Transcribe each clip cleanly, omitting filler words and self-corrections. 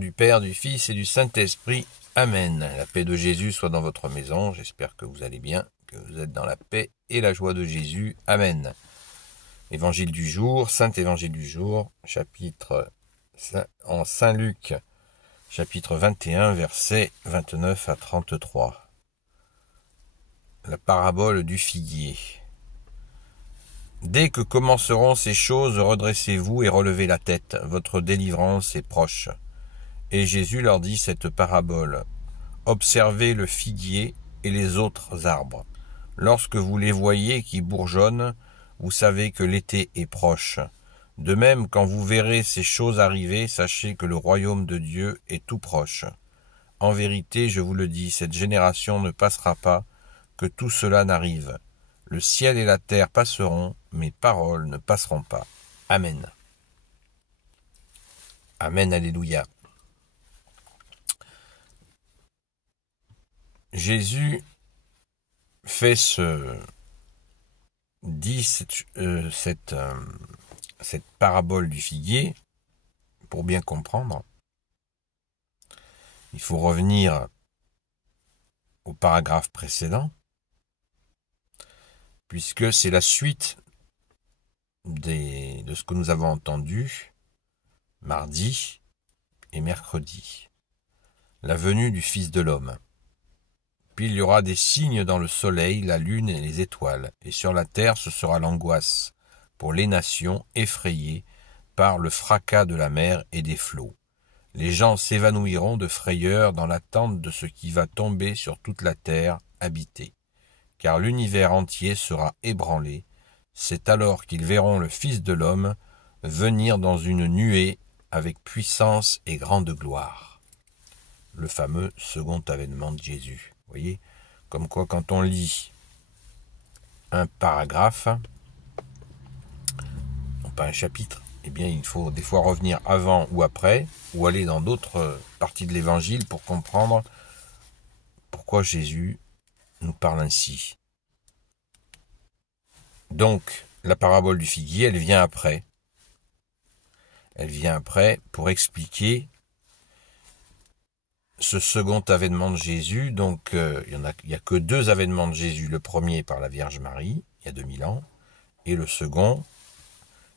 Du Père, du Fils et du Saint-Esprit. Amen. La paix de Jésus soit dans votre maison. J'espère que vous allez bien, que vous êtes dans la paix et la joie de Jésus. Amen. Évangile du jour, Saint Évangile du jour, chapitre en Saint Luc, chapitre 21, versets 29 à 33. La parabole du figuier. Dès que commenceront ces choses, redressez-vous et relevez la tête. Votre délivrance est proche. Et Jésus leur dit cette parabole. Observez le figuier et les autres arbres. Lorsque vous les voyez qui bourgeonnent, vous savez que l'été est proche. De même, quand vous verrez ces choses arriver, sachez que le royaume de Dieu est tout proche. En vérité, je vous le dis, cette génération ne passera pas, que tout cela n'arrive. Le ciel et la terre passeront, mes paroles ne passeront pas. Amen. Amen, alléluia. Jésus fait cette parabole du figuier. Pour bien comprendre, il faut revenir au paragraphe précédent, puisque c'est la suite de ce que nous avons entendu mardi et mercredi. La venue du Fils de l'homme. Puis il y aura des signes dans le soleil, la lune et les étoiles, et sur la terre ce sera l'angoisse pour les nations effrayées par le fracas de la mer et des flots. Les gens s'évanouiront de frayeur dans l'attente de ce qui va tomber sur toute la terre habitée, car l'univers entier sera ébranlé. C'est alors qu'ils verront le Fils de l'homme venir dans une nuée avec puissance et grande gloire. Le fameux second avènement de Jésus. Vous voyez, comme quoi quand on lit un paragraphe, non pas un chapitre, eh bien il faut des fois revenir avant ou après, ou aller dans d'autres parties de l'évangile pour comprendre pourquoi Jésus nous parle ainsi. Donc, la parabole du figuier, elle vient après. Elle vient après pour expliquer ce second avènement de Jésus. Donc, il n'y a que deux avènements de Jésus. Le premier par la Vierge Marie, il y a 2000 ans. Et le second,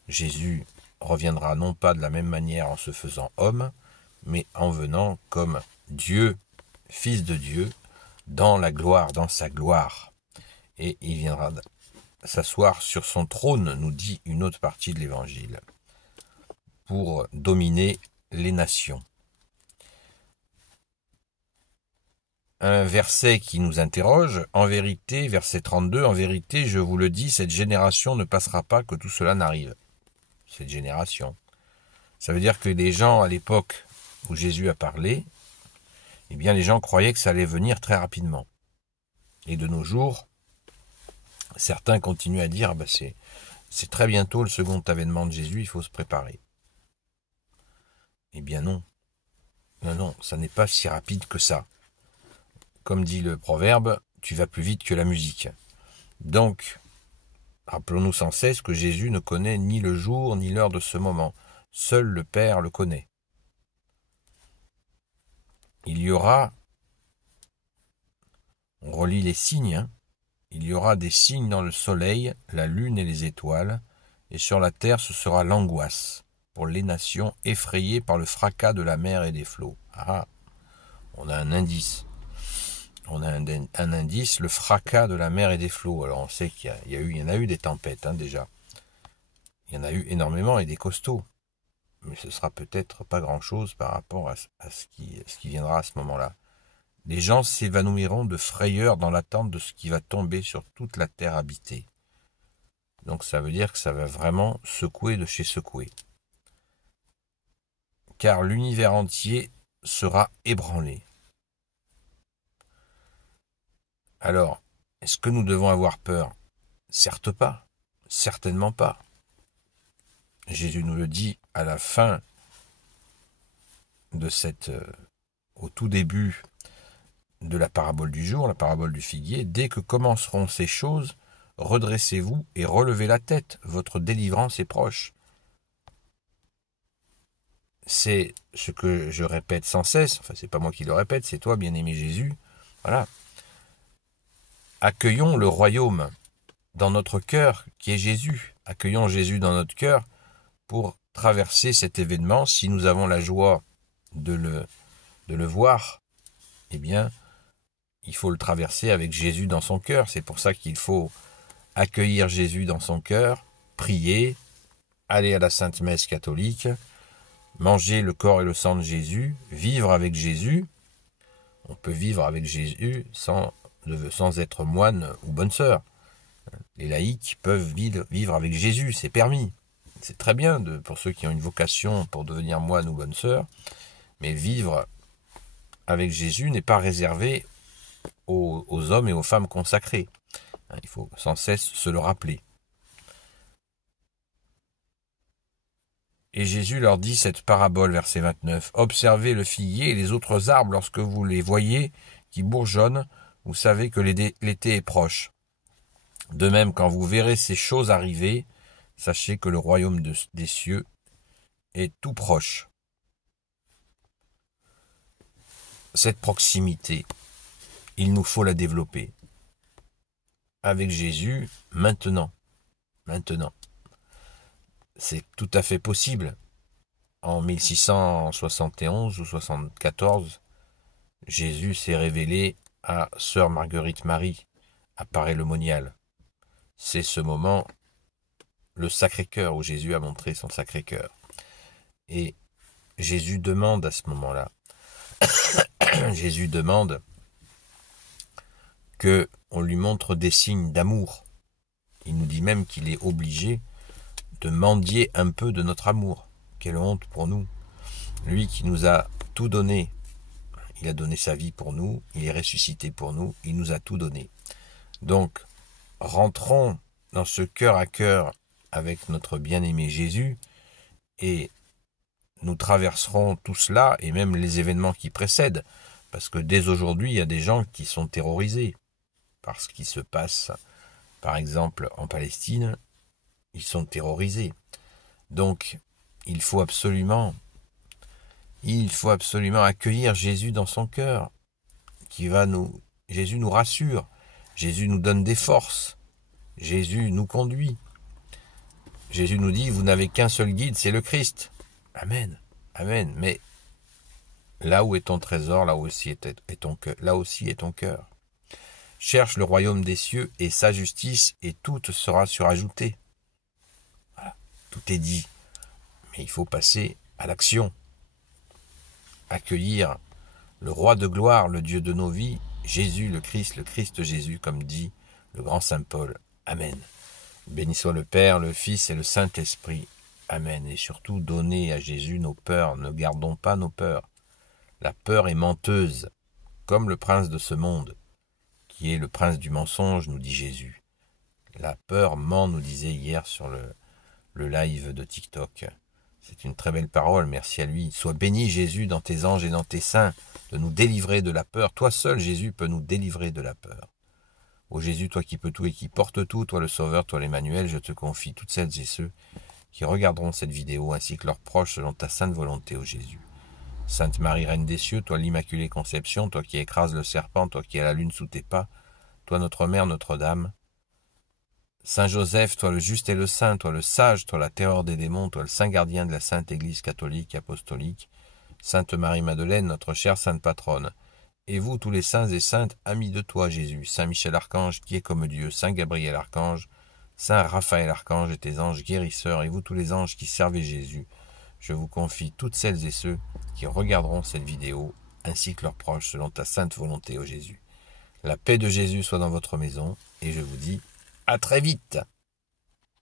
Jésus reviendra non pas de la même manière en se faisant homme, mais en venant comme Dieu, Fils de Dieu, dans la gloire, dans sa gloire. Et il viendra s'asseoir sur son trône, nous dit une autre partie de l'Évangile, pour dominer les nations. Un verset qui nous interroge, en vérité, verset 32, en vérité, je vous le dis, cette génération ne passera pas que tout cela n'arrive. Cette génération. Ça veut dire que les gens, à l'époque où Jésus a parlé, eh bien, les gens croyaient que ça allait venir très rapidement. Et de nos jours, certains continuent à dire, c'est très bientôt le second avènement de Jésus, il faut se préparer. Eh bien non. Non, ça n'est pas si rapide que ça. Comme dit le proverbe, tu vas plus vite que la musique. Donc, rappelons-nous sans cesse que Jésus ne connaît ni le jour ni l'heure de ce moment. Seul le Père le connaît. Il y aura, on relit les signes, il y aura des signes dans le soleil, la lune et les étoiles, et sur la terre ce sera l'angoisse pour les nations effrayées par le fracas de la mer et des flots. Ah, on a un indice. On a un indice, le fracas de la mer et des flots. Alors on sait qu'il y en a eu des tempêtes déjà. Il y en a eu énormément et des costauds. Mais ce sera peut-être pas grand-chose par rapport à ce qui viendra à ce moment-là. Les gens s'évanouiront de frayeur dans l'attente de ce qui va tomber sur toute la terre habitée. Donc ça veut dire que ça va vraiment secouer de chez secouer. Car l'univers entier sera ébranlé. Alors, est-ce que nous devons avoir peur? Certes pas, certainement pas. Jésus nous le dit à la fin de au tout début de la parabole du jour, la parabole du figuier. Dès que commenceront ces choses, redressez-vous et relevez la tête, votre délivrance est proche. c'est ce que je répète sans cesse, enfin c'est pas moi qui le répète, c'est toi, bien-aimé Jésus, voilà. Accueillons le royaume dans notre cœur qui est Jésus. Accueillons Jésus dans notre cœur pour traverser cet événement. Si nous avons la joie de le voir, eh bien, il faut le traverser avec Jésus dans son cœur. C'est pour ça qu'il faut accueillir Jésus dans son cœur, prier, aller à la Sainte Messe catholique, manger le corps et le sang de Jésus, vivre avec Jésus. On peut vivre avec Jésus sans être moine ou bonne sœur. Les laïcs peuvent vivre avec Jésus, c'est permis. C'est très bien pour ceux qui ont une vocation pour devenir moine ou bonne sœur, mais vivre avec Jésus n'est pas réservé aux hommes et aux femmes consacrés. Il faut sans cesse se le rappeler. Et Jésus leur dit cette parabole, verset 29. « Observez le figuier et les autres arbres lorsque vous les voyez qui bourgeonnent, vous savez que l'été est proche. De même, quand vous verrez ces choses arriver, sachez que le royaume des cieux est tout proche. » Cette proximité, il nous faut la développer. Avec Jésus, maintenant. C'est tout à fait possible. En 1671 ou 74, Jésus s'est révélé à sœur Marguerite Marie, à Paray-le-Monial. C'est ce moment, le Sacré-Cœur, où Jésus a montré son Sacré-Cœur. Et Jésus demande à ce moment-là, Jésus demande qu'on lui montre des signes d'amour. Il nous dit même qu'il est obligé de mendier un peu de notre amour. Quelle honte pour nous. Lui qui nous a tout donné, il a donné sa vie pour nous, il est ressuscité pour nous, il nous a tout donné. Donc, rentrons dans ce cœur à cœur avec notre bien-aimé Jésus et nous traverserons tout cela et même les événements qui précèdent. Parce que dès aujourd'hui, il y a des gens qui sont terrorisés par ce qui se passe, par exemple en Palestine. Ils sont terrorisés. Donc, il faut absolument accueillir Jésus dans son cœur, Jésus nous rassure, Jésus nous donne des forces, Jésus nous conduit. Jésus nous dit, vous n'avez qu'un seul guide, c'est le Christ. Amen, amen. Mais là où est ton trésor, là aussi est ton cœur. Cherche le royaume des cieux et sa justice, et tout te sera surajouté. Voilà, tout est dit. Mais il faut passer à l'action. Accueillir le roi de gloire, le Dieu de nos vies, Jésus, le Christ Jésus, comme dit le grand Saint Paul. Amen. Béni soit le Père, le Fils et le Saint-Esprit. Amen. Et surtout, donnez à Jésus nos peurs. Ne gardons pas nos peurs. La peur est menteuse, comme le prince de ce monde, qui est le prince du mensonge, nous dit Jésus. La peur ment, nous disait hier sur le live de TikTok. C'est une très belle parole, merci à lui. Sois béni, Jésus, dans tes anges et dans tes saints, de nous délivrer de la peur. Toi seul, Jésus, peux nous délivrer de la peur. Ô Jésus, toi qui peux tout et qui portes tout, toi le Sauveur, toi l'Emmanuel, je te confie toutes celles et ceux qui regarderont cette vidéo, ainsi que leurs proches, selon ta sainte volonté, ô Jésus. Sainte Marie, Reine des cieux, toi l'Immaculée Conception, toi qui écrases le serpent, toi qui as la lune sous tes pas, toi notre Mère, Notre-Dame. Saint Joseph, toi le juste et le saint, toi le sage, toi la terreur des démons, toi le saint gardien de la Sainte Église catholique et apostolique. Sainte Marie-Madeleine, notre chère sainte patronne. Et vous, tous les saints et saintes, amis de toi, Jésus, Saint Michel Archange, qui est comme Dieu, Saint Gabriel Archange, Saint Raphaël Archange et tes anges guérisseurs, et vous tous les anges qui servez Jésus, je vous confie toutes celles et ceux qui regarderont cette vidéo, ainsi que leurs proches, selon ta sainte volonté, ô Jésus. La paix de Jésus soit dans votre maison, et je vous dis à très vite.